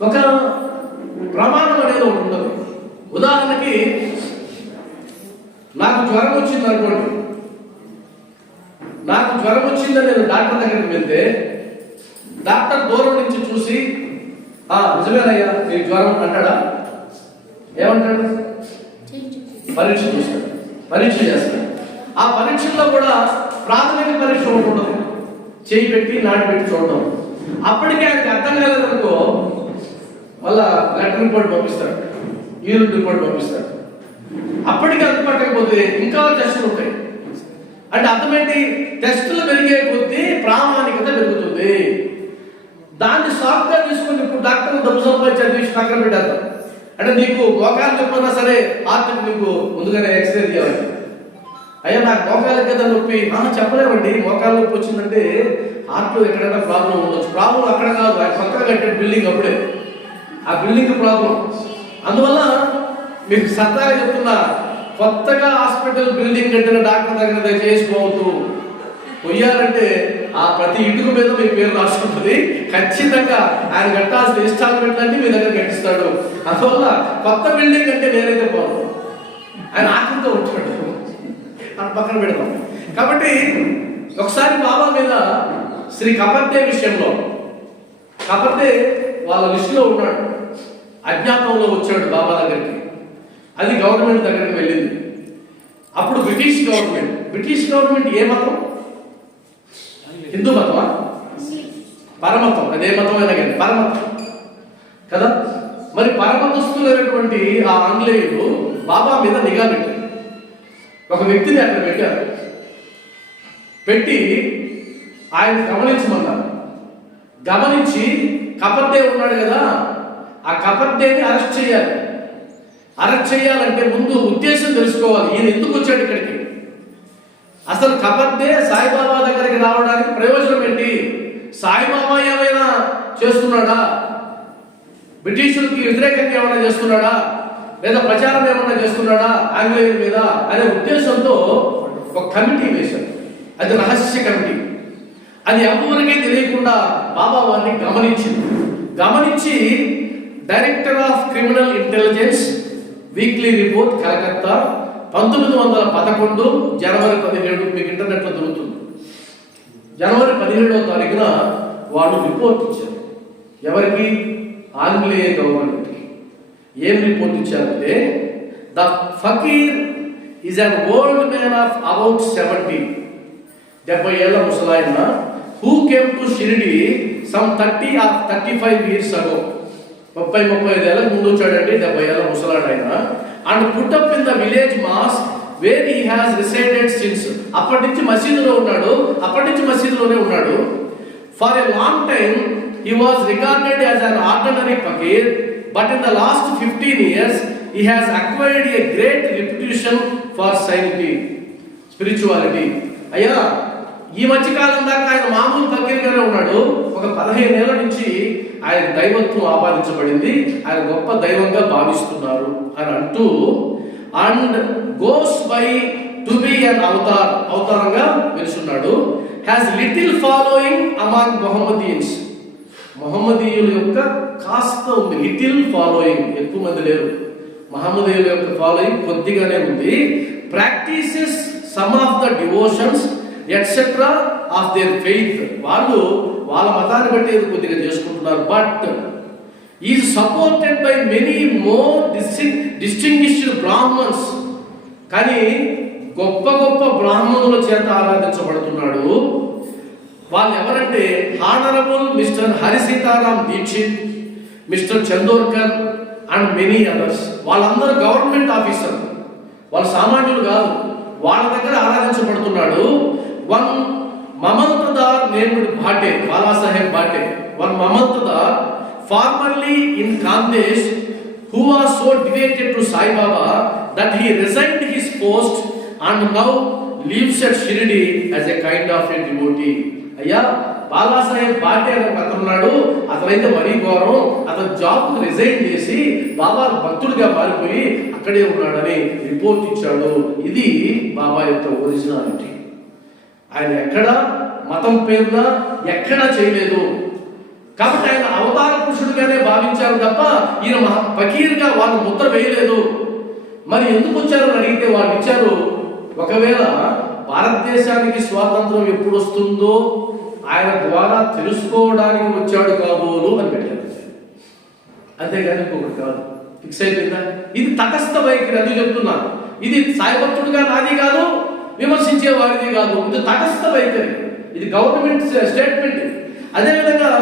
ఒక ప్రమాణం అనేది ఒకటి ఉండదు. ఉదాహరణకి నాకు జ్వరం వచ్చింది అనుకోండి. నాకు జ్వరం వచ్చిందని నేను డాక్టర్ దగ్గరికి వెళ్తే డాక్టర్ దూరం నుంచి చూసి ఆ నిజమేనయ్యా నీకు జ్వరం అంటాడా? ఏమంటాడు? పరీక్ష చూస్తాడు. పరీక్ష చేస్తాడు. ఆ పరీక్షల్లో కూడా ప్రాథమిక పరీక్ష ఒకటి ఉండదు. చేయి పెట్టి నాటి పెట్టి చూడడం అప్పటికే ఆయనకి అర్థం కాలేదనుకో మళ్ళా లెటర్ రిపోర్ట్ పంపిస్తాడు యూరిన్ రిపోర్ట్ పంపిస్తాడు అప్పటికి పట్టకపోతే ఇంకా టెస్టులు ఉంటాయి. అంటే అర్థమేంటి టెస్టులు పెరిగే కొద్దీ ప్రామాణికత పెరుగుతుంది. దాన్ని సాఫ్ట్గా తీసుకుని ఇప్పుడు డాక్టర్ డబ్బు సంపాదించారు చూసి పక్కన పెట్టారు అంటే నీకు గోకాలు నొప్పి సరే ఆర్థిక నీకు ముందుగానే ఎక్స్రే తీయాలి. అయ్యా నాకు మోకాలు కదా నొప్పి. ఆ, చెప్పలేమండి. మోకాలు నొప్పి వచ్చిందంటే హార్ట్లో ఎక్కడైనా ప్రాబ్లం ఉండొచ్చు. ప్రాబ్లం అక్కడ కాదు. పక్కన కట్టే బిల్డింగ్ అప్పుడే. ఆ బిల్డింగ్ ప్రాబ్లం. అందువల్ల మీకు సరదాగా చెప్తున్నా కొత్తగా హాస్పిటల్ బిల్డింగ్ కట్టిన డాక్టర్ దగ్గర దయచేసి పోయారంటే పొయ్యాలంటే ఆ ప్రతి ఇంటికి మీద మీ పేరు రాసుకుంటుంది. ఖచ్చితంగా ఆయన కట్టాల్సిన ఇన్స్టాల్మెంట్ అంటే మీ దగ్గర కట్టిస్తాడు. అందువల్ల కొత్త బిల్డింగ్ అంటే నేనైతే పోను. ఆయన ఆకలితో ఉంటాడు. అని పక్కన పెడదాం. కాబట్టి ఒకసారి బాబా మీద శ్రీ కపర్దే విషయంలో కపర్దే వాళ్ళ లిస్టులో ఉన్నాడు. అజ్ఞాతంలో వచ్చాడు బాబా దగ్గరికి. అది గవర్నమెంట్ దగ్గరికి వెళ్ళింది. అప్పుడు బ్రిటిష్ గవర్నమెంట్. బ్రిటిష్ గవర్నమెంట్ ఏ మతం? హిందూ మతమా? పరమతం. అదే మతం కానీ పరమతం. కదా? మరి పరమతస్తులైనటువంటి ఆ ఆంగ్లేయులు బాబా మీద నిఘా పెట్టారు. ఒక వ్యక్తిని అక్కడ పెట్టారు. పెట్టి ఆయన గమనించమన్నారు. గమనించి కపర్దే ఉన్నాడు కదా ఆ కపర్దేని అరెస్ట్ చేయాలి? అరెస్ట్ చేయాలంటే ముందు ఉద్దేశం తెలుసుకోవాలి. ఈయన ఎందుకు వచ్చాడు ఇక్కడికి? అసలు కపర్దే సాయిబాబా దగ్గరికి రావడానికి ప్రయోజనం ఏంటి? సాయిబాబా ఏమైనా చేస్తున్నాడా? బ్రిటిషులకి వ్యతిరేకంగా ఏమైనా చేస్తున్నాడా? లేదా ప్రచారం ఏమైనా చేస్తున్నాడా ఆంగ్లేయుల మీద అనే ఉద్దేశంతో ఒక కమిటీ వేశారు. అది రహస్య కమిటీ. అది ఎవరికీ తెలియకుండా బాబా వారిని గమనించింది. గమనించి director of criminal intelligence weekly report Calcutta పంతొమ్మిది వందల పదకొండు జనవరి పదిహేడు మీకు ఇంటర్నెట్లో దొరుకుతుంది. జనవరి పదిహేడవ తారీఖున వాళ్ళు రిపోర్ట్ ఇచ్చారు. ఎవరికి? ఆంగ్లేయ గవర్నమెంట్కి ఏం రిపోర్ట్ ఇచ్చారంటే the fakir is an old man of about seventy డెబ్బై ఏళ్ళ ముసలాయన who came to Shirdi some thirty of thirty five years ago ముప్పై ముప్పై ఐదు ఏళ్ళకి ముందు వచ్చాడండి డెబ్బై ఏళ్ళ ముసలాడు ఆయన. And put up in the village mosque where he has resided since అప్పటి నుంచి మసీదులో ఉన్నాడు అప్పటి నుంచి మసీదులోనే ఉన్నాడు. For a long time he was recorded as an ordinary fakir but in the last fifteen years he has acquired a great reputation for sanctity spirituality అయ్యా ఈ మధ్య కాలం దాకా ఆయన మామూలు దగ్గరగానే ఉన్నాడు. ఒక పదిహేను ఏళ్ళ నుంచి ఆయన దైవత్వం ఆపాదించబడింది. ఆయన గొప్ప దైవంగా భావిస్తున్నారు అని అంటూ and goes by to be an avatar అవతారంగా వెలుస్తున్నాడు has little following among Mohammedans మొహమ్మదీయుల యొక్క కాస్త ఉంది. Little following. ఎక్కువ మంది లేరు. మహమ్మదీయుల యొక్క ఫాలోయింగ్ కొద్దిగానే ఉంది. Practices some of the devotions etcetera of their faith వాళ్ళు వాళ్ళ మతాన్ని బట్టి కొద్దిగా చేసుకుంటున్నారు. But is supported by many more distinguished Brahmins కానీ గొప్ప గొప్ప బ్రాహ్మణుల చేత ఆరాధించబడుతున్నాడు. వాళ్ళు ఎవరంటే honourable mister Hari Sitaram Dikshit mister Chandorkar and many others వాళ్ళందరూ గవర్నమెంట్ ఆఫీసర్ వాళ్ళు సామాన్యులు కాదు. వాళ్ళ దగ్గర ఆరాధించబడుతున్నాడు. One mamlatdar named Bhate Balasaheb Bhate. One mamlatdar formerly in Khandesh who was so devoted to Sai Baba that he resigned his post and now lives at Shirdi as a kind of a అయ్యా బాలాసాహెబ్ బాటే అనే ఒక ఉన్నాడు. అతనైతే మరీ ఘోరం. అతను job resign చేసి బాబా భక్తుడిగా మారిపోయి అక్కడే ఉన్నాడని రిపోర్ట్ ఇచ్చాడు. ఇది బాబా యొక్క ఒరిజినాలిటీ ఆయన ఎక్కడ? మతం పేరున ఎక్కడ చేయలేదు. కాబట్టి ఆయన అవతార పురుషుడిగానే భావించారు తప్ప ఈయన మహా ఫకీర్గా వాళ్ళు ముద్ర వేయలేదు. మరి ఎందుకు వచ్చారని అడిగితే వాళ్ళు ఇచ్చారు ఒకవేళ భారతదేశానికి స్వాతంత్రం ఎప్పుడు వస్తుందో ఆయన ద్వారా తెలుసుకోవడానికి వచ్చాడు కాబోలు అని పెట్టారు. అంతేగాని ఇంకొకటి కాదు. ఫిక్స్ అయిపోయిందా? ఇది తటస్థ వైఖరి అది చెప్తున్నాను ఇది సాయభక్తుడుగా నాది కాదు విమర్శించే వారిది కాదు. ఇది తటస్థ వైఖరి ఇది గవర్నమెంట్ స్టేట్మెంట్. అదేవిధంగా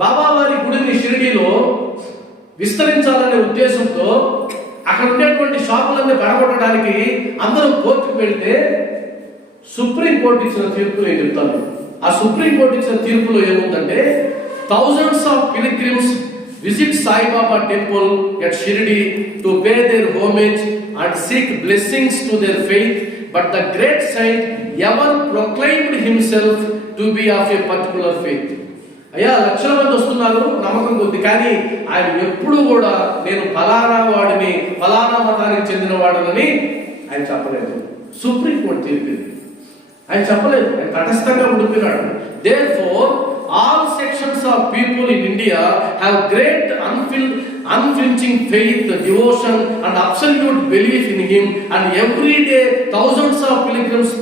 బాబా వారి గుడిని షిరిడీలో విస్తరించాలనే ఉద్దేశంతో అక్కడ ఉండేటువంటి షాపులన్నీ పడగొట్టడానికి అందరూ కోర్టుకు వెళ్తే సుప్రీం కోర్టు ఇచ్చిన తీర్పు నేను చెప్తాను ఆ సుప్రీం కోర్టు ఇచ్చిన తీర్పులో ఏముందంటే thousands of pilgrims visit Saibaba temple at Shirdi to pay their homage and seek blessings to their faith but the great saint ever proclaimed himself to be of a particular faith అయ్యా లక్షల మంది వస్తున్నారు నమ్మకం కొద్ది కానీ ఆయన ఎప్పుడు కూడా నేను ఫలానా వాడిని ఫలానా మతానికి చెందిన వాడనని ఆయన చెప్పలేదు. సుప్రీం కోర్టు తెలిపింది ఆయన చెప్పలేదు. ఆయన తటస్థంగా ఉండిపోయినాడు. Therefore all sections of people in India have great unfilled unflinching faith devotion and absolute belief in him and every day thousands of pilgrims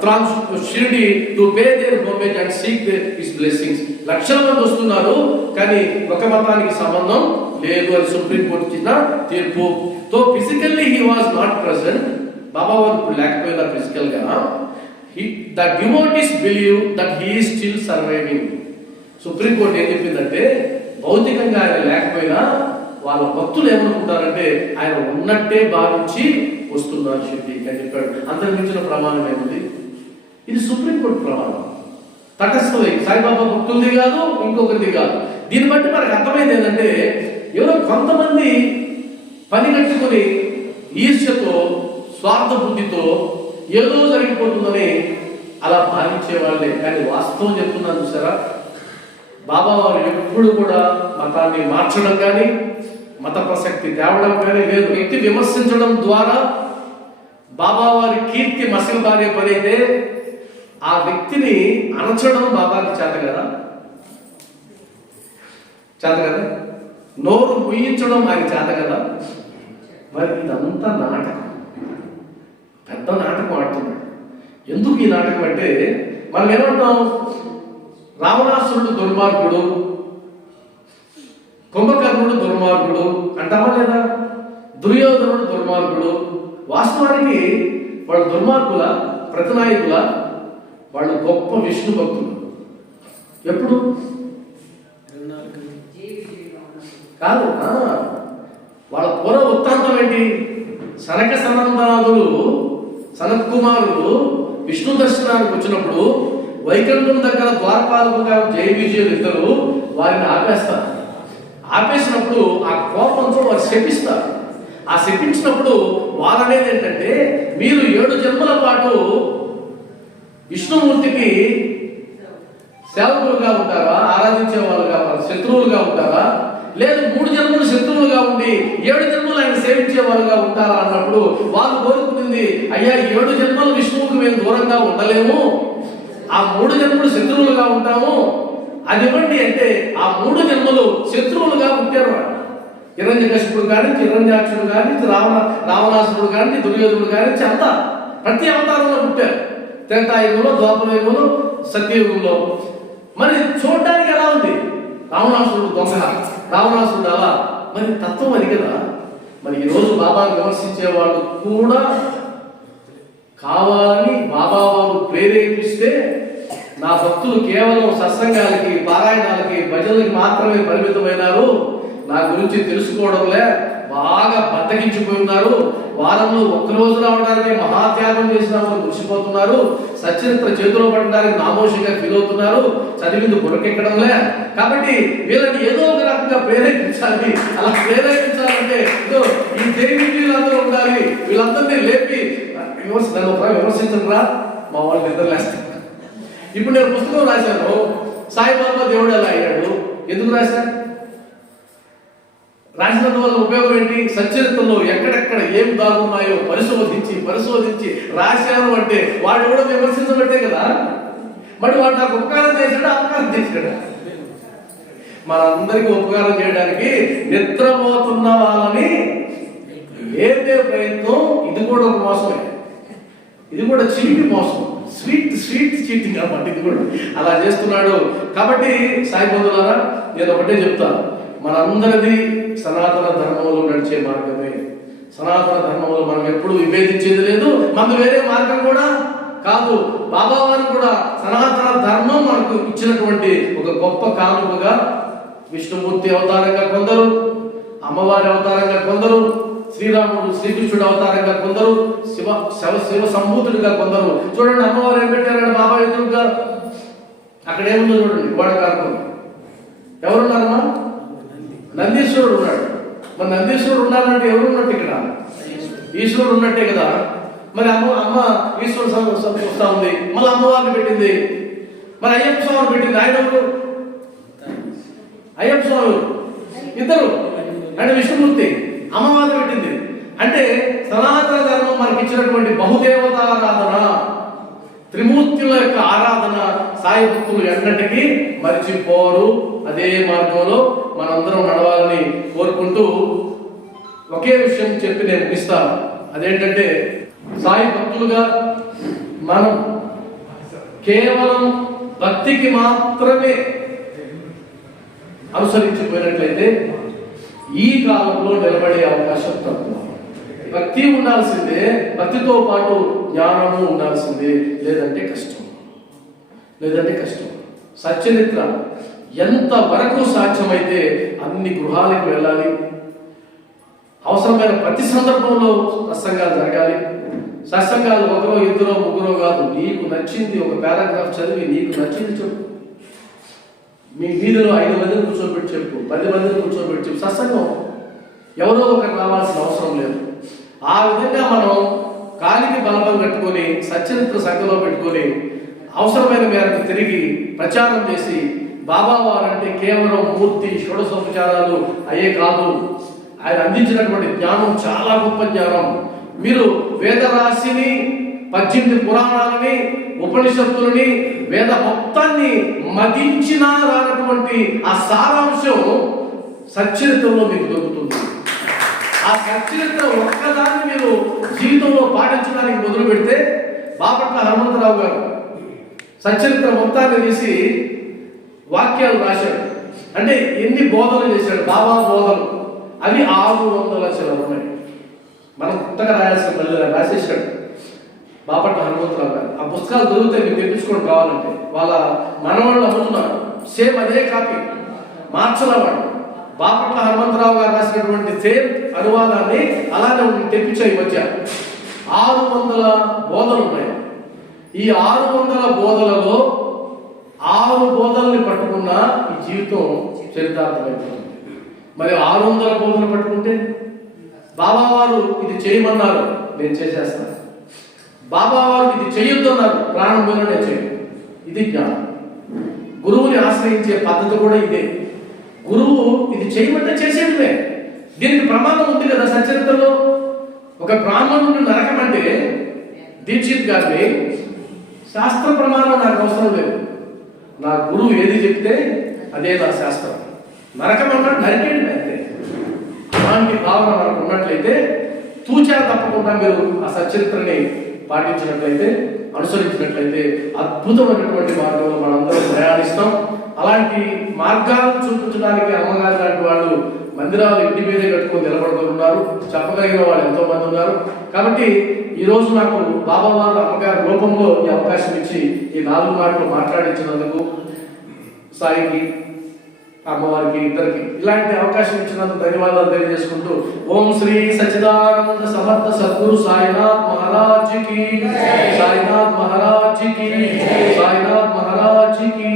trans Shirdi to pay their homage and seek his blessings లక్షల మంది వస్తున్నారు కానీ ఒక మతానికి సంబంధం లేదు అని supreme court ఇచ్చిన తీర్పు. Though physically he was not present Baba వారు ఇప్పుడు లేకపోయినా ఫిజికల్గా the devotees believe that he still surviving supreme court ఏం చెప్పిందంటే భౌతికంగా ఆయన లేకపోయినా వాళ్ళ భక్తులు ఏమనుకుంటారంటే ఆయన ఉన్నట్టే భావించి వస్తున్నారు షిర్డీకి అని చెప్పాడు. అంతర్మించిన ప్రమాణం ఏముంది? ఇది సుప్రీంకోర్టు ప్రమాణం. తటస్థది సాయిబాబా భక్తులది కాదు ఇంకొకరిది కాదు. దీన్ని బట్టి మనకు అర్థమైంది ఏంటంటే ఎవరో కొంతమంది పని కట్టుకుని ఈర్ష్యతో స్వార్థ బుద్ధితో ఏదో జరిగిపోతుందని అలా భావించే వాళ్ళే. కానీ వాస్తవం చెప్తున్నాను చూసారా? బాబా వారు ఎప్పుడు కూడా మతాన్ని మార్చడం కానీ మత ప్రసక్తి తేవడం కానీ లేదు. వ్యక్తి విమర్శించడం ద్వారా బాబా వారి కీర్తి మసకబారే పని ఆ వ్యక్తిని అణచడం బాబాకి చేత కదా? చేత కదా? నోరు ముయించడం ఆయన చేత కదా? మరి ఇదంతా నాటకం. పెద్ద నాటకం ఆడుతున్నాడు. ఎందుకు ఈ నాటకం అంటే మనం ఏమంటాం? రావణాసురుడు దుర్మార్గుడు కుంభకర్ణుడు దుర్మార్గుడు అంటావా లేదా? దుర్యోధనుడు దుర్మార్గుడు. వాస్తవానికి వాళ్ళు దుర్మార్గుల ప్రతినాయకుల? వాళ్ళు గొప్ప విష్ణు భక్తులు. ఎప్పుడు? కాదు వాళ్ళ పూర్వ వృత్తాంతం ఏంటి? సనక సనందనాథులు సనత్ కుమారుడు విష్ణు దర్శనానికి వచ్చినప్పుడు వైకుంఠం దగ్గర ద్వారపాలకుగా జయ విజయులు ఇద్దరు వారిని ఆపేస్తారు. ఆపేసినప్పుడు ఆ కోపంతో వారు శపిస్తారు ఆ శపించినప్పుడు వారు అనేది ఏంటంటే మీరు ఏడు జన్మల పాటు విష్ణుమూర్తికి సేవకులుగా ఉంటారా? ఆరాధించే వాళ్ళుగా శత్రువులుగా ఉంటారా? లేదు మూడు జన్మలు శత్రువులుగా ఉండి ఏడు జన్మలు ఆయన సేవించేవారుగా ఉంటారా అన్నప్పుడు వాళ్ళు కోరుకునింది అయ్యా ఏడు జన్మలు విష్ణువుకు మేము దూరంగా ఉండలేము. ఆ మూడు జన్మలు శత్రువులుగా ఉంటాము. అది ఇవ్వండి అంటే ఆ మూడు జన్మలు శత్రువులుగా పుట్టారు వాళ్ళు. కానీ హిరణ్యాక్షుడు కానీ రావణ రావణాసురుడు కానీ దుర్యోధుడు కానీ అంత ప్రతి అవతారంలో పుట్టారు. త్రేతాయుగంలో ద్వాపరయుగంలో సత్యయుగంలో. మరి చూడడానికి ఎలా ఉంది? రావణాసురుడు దొంగ. రావణాసురుడు అలా. మరి తత్వం అది కదా. మరి ఈరోజు బాబా విమర్శించే వాళ్ళు కూడా కావాలని బాబా వారు ప్రేరేపిస్తే నా భక్తులు కేవలం సత్సంగాలకి పారాయణాలకి భజనలకి మాత్రమే పరిమితమైనారు. నా గురించి తెలుసుకోవడంలే. బాగా బద్దకించిపోయి ఉన్నారు. వారంలో ఒక్కరోజు రావడానికి మహాత్యాగం చేసిన వారు మురిసిపోతున్నారు. సచరిత్ర చేతిలో పడడానికి నామోషిగా ఫీల్ అవుతున్నారు. చదివింది బురకెక్కడంలే కాబట్టి వీళ్ళని ఏదో ఒక రకంగా ప్రేరేపించాలి. అలా ప్రేరేపించాలంటే ఇదో ఈ దేవి వీళ్ళందరూ ఉండాలి. వీళ్ళందరినీ లేపి విమర్శ విమర్శించరా మా వాళ్ళు నిద్రలేస్తారు. ఇప్పుడు నేను పుస్తకం రాశాను. సాయిబాబా దేవుడు ఎలా అయ్యాడు? ఎందుకు రాశా? రాసినందు వల్ల ఉపయోగం ఏంటి? సచరిత్రలో ఎక్కడెక్కడ ఏం దాగున్నాయో పరిశోధించి పరిశోధించి రాశాను అంటే వాడు కూడా విమర్శించబట్టే కదా. మరి వాడు నాకు ఉపకారం చేశాడు? అపకారం చేశాడు? మనందరికీ ఉపకారం చేయడానికి నిద్రపోతున్న వాళ్ళని లేపే ప్రయత్నం ఇది కూడా ఒక మోసమే. ఇది కూడా చీటి మోసం. స్వీట్ స్వీట్ చీటింగ్ అన్నమాట ఇది కూడా. అలా చేస్తున్నాడు. కాబట్టి సాయి బంధువులారా నేను ఒకటే చెప్తాను మనందరిది సనాతన ధర్మంలో నడిచే మార్గమే. సనాతన ధర్మంలో మనం ఎప్పుడు విభేదించేది లేదు. మనకు వేరే మార్గం కూడా కాదు. బాబా వారు కూడా సనాతన ధర్మం మనకు ఇచ్చినటువంటి ఒక గొప్ప కానుకగా విష్ణుమూర్తి అవతారంగా కొందరు అమ్మవారి అవతారంగా కొందరు శ్రీరాముడు శ్రీకృష్ణుడు అవతారంగా కొందరు శివ శివ శివ సంభూతుడిగా కొందరు. చూడండి అమ్మవారు ఏం పెట్టారండి? బాబా ఎదురుగా. అక్కడ ఏముందో చూడండి గోడ కారణం ఎవరున్నారమ్మా? నందీశ్వరుడు ఉన్నాడు. మరి నందీశ్వరుడు ఉన్నారంటే ఎవరు ఉన్నట్టు ఇక్కడ? ఈశ్వరుడు ఉన్నట్టే కదా. మరి అమ్మ అమ్మ ఈశ్వరుడు వస్తా ఉంది. మళ్ళీ అమ్మవారిని పెట్టింది. మరి అయ్యప్ప స్వామి పెట్టింది. ఆయన ఎవరు? అయ్యప్ప స్వామి. ఇద్దరు. అంటే విష్ణుమూర్తి. అమ్మవారు పెట్టింది. అంటే సనాతన ధర్మం మనకి ఇచ్చినటువంటి బహుదేవతారాధన త్రిమూర్తుల యొక్క ఆరాధన సాయి భక్తులు ఎన్నటికీ మర్చిపోరు. అదే మార్గంలో మనందరం నడవాలని కోరుకుంటూ ఒకే విషయం చెప్పి నేను ముగిస్తాను. అదేంటంటే సాయి భక్తులుగా మనం కేవలం భక్తికి మాత్రమే అనుసరించిపోయినట్లయితే ఈ కాలంలో నిలబడే అవకాశం తక్కువ. భక్తి ఉండాల్సిందే భక్తితో పాటు జ్ఞానము ఉండాల్సిందే. లేదంటే కష్టం. లేదంటే కష్టం. సత్యనిద్ర ఎంత వరకు సాధ్యమైతే అన్ని గృహాలకు వెళ్ళాలి. అవసరమైన ప్రతి సందర్భంలో సత్సంగాలు జరగాలి. సత్సంగాలు ఒకరో ఇద్దరో ముగ్గురో కాదు. నీకు నచ్చింది ఒక పారాగ్రాఫ్ చదివి నీకు నచ్చింది చెప్పు. మీ వీధిలో ఐదు మందిని కూర్చోబెట్టి చెప్పు పది మందిని కూర్చోబెట్టి చెప్పు. సత్సంగం ఎవరో ఒకరు రావాల్సిన అవసరం లేదు. ఆ విధంగా మనం కాలికి బలబం కట్టుకొని సచ్చరిత్ర సంఘంలో పెట్టుకొని అవసరమైన మేరకు తిరిగి ప్రచారం చేసి బాబా వారంటే కేవలం మూర్తి షోడశోపచారాలు అయ్యే కాదు. ఆయన అందించినటువంటి జ్ఞానం చాలా గొప్ప జ్ఞానం. మీరు వేదరాశిని పద్దెనిమిది పురాణాలని ఉపనిషత్తులని వేద మొత్తాన్ని మదించినా రానటువంటి ఆ సారాంశం సచ్చరిత్రంలో మీకు దొరుకుతుంది. ఆ సచ్చరిత్ర ఒక్కదాన్ని మీరు జీవితంలో పాటించడానికి మొదలు పెడితే బాపట్ల హనుమంతరావు గారు సచ్చరిత్ర మొత్తాన్ని తీసి వాక్యాలు రాశాడు. అంటే ఎన్ని బోధనలు చేశాడు? బాబా బోధనలు అవి ఆరు వందల చిల్లర ఉన్నాయి. మనం కొత్తగా రాయాల్సిన మళ్ళీ రాసేసాడు బాపట్ల హనుమంతరావు గారు. ఆ పుస్తకాలు దొరుకుతాయి మీరు తెప్పించుకోండి కావాలంటే వాళ్ళ మనవాళ్ళు అమ్ముతున్నారు. సేమ్ అదే కాపీ. మార్చలవాడు బాపట్ల హనుమంతరావు గారు రాసినటువంటి సేమ్ అనువాదాన్ని అలానే తెప్పించాయి మధ్య. ఆరు వందల బోధలు ఉన్నాయి. ఈ ఆరు వందల బోధలలో ఆరు బోధల్ని పట్టుకున్న ఈ జీవితం చరితార్థమైపోతుంది మరి ఆరు వందల బోధలు పట్టుకుంటే బాబా వారు ఇది చేయమన్నారు. నేను చేసేస్తాను. బాబా వారు ఇది చేయొద్దు అన్నారు. ప్రాణం నేను చేయను ఇది జ్ఞానం. గురువుని ఆశ్రయించే పద్ధతి కూడా ఇదే. గురువు ఇది చేయమంటే చేసేటివే దీనికి ప్రమాదం ఉంది కదా సచరిత్రలో? ఒక బ్రాహ్మణుని అంటే దీక్షిత్ గారిని శాస్త్ర ప్రమాణం నాకు అవసరం లేదు. నా గురువు ఏది చెప్తే అదే నా శాస్త్రం. నరకం అన్నాడు నరికేయండి అంతే. అలాంటి భావన మనకు ఉన్నట్లయితే తూచా తప్పకుండా మీరు ఆ సచరిత్రని పాటించినట్లయితే అనుసరించినట్లయితే అద్భుతమైనటువంటి మార్గంలో మనందరం ప్రయాణిస్తాం. అలాంటి మార్గాలను చూపించడానికి అమ్మగారు లాంటి వాళ్ళు మందిరాలు ఇంటి మీదే కట్టుకొని నిలబడుతున్నారు చెప్పగలిగిన వాళ్ళు ఎంతో మంది ఉన్నారు. కాబట్టి ఈ రోజు నాకు బాబా వారు అమ్మగారి రూపంలో ఈ అవకాశం ఇచ్చి ఈ నాలుగు మాటలు మాట్లాడించినందుకు సాయికి అమ్మవారికి ఇద్దరికి ఇలాంటి అవకాశం ఇచ్చినందుకు ధన్యవాదాలు తెలియజేసుకుంటూ ఓం శ్రీ సచిదానంద సమర్థ సద్గురు సాయినాథ్ మహారాజ్కి సాయినాథ్ మహారాజ్కి సాయినాథ్ మహారాజ్కి